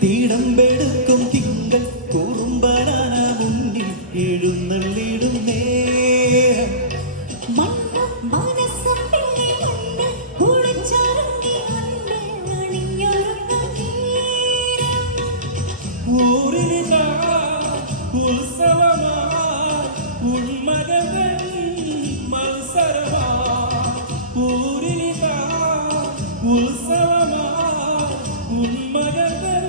തീടമ്പെടുക്കും തിങ്കൾ കുറുമ്പനാന മുന്നിൽ എഴുന്നള്ളിടും നേരം ഊരിനിതാ ഉത്സവമായി ഉന്മകതൻ മത്സരമായി ഊരിനിതാ ഉത്സവമായി ഉന്മകതൻ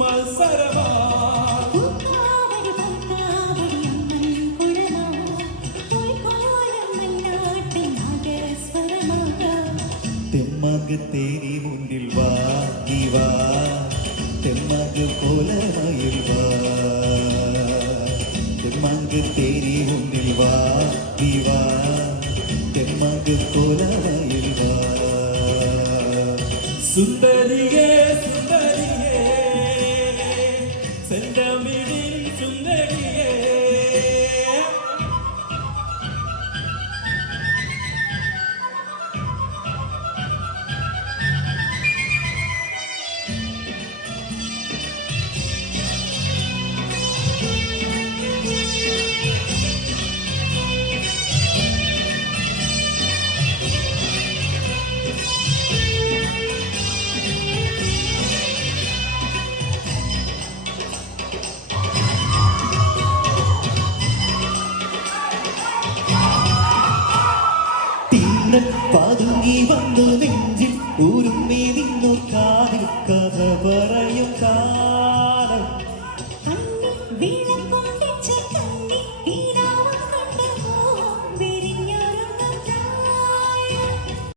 മത്സരമായി തെമ്മകത്തേരി മുന്നിൽ വാ വാ തെമ്മക് കോലയിൽ വാ തെമ്മകത്തേരി മുന്നിൽ വാ വാ തെമ്മക് കോലയിൽ വാ സുന്ദരിയേ സുന്ദരിയേ സെന്തമിഴി സുന്ദരിയേ പതുങ്ങി വന്നു നെഞ്ചിൽ ഊരുമ്മി നിന്നു കാതിൽ കഥ പറയും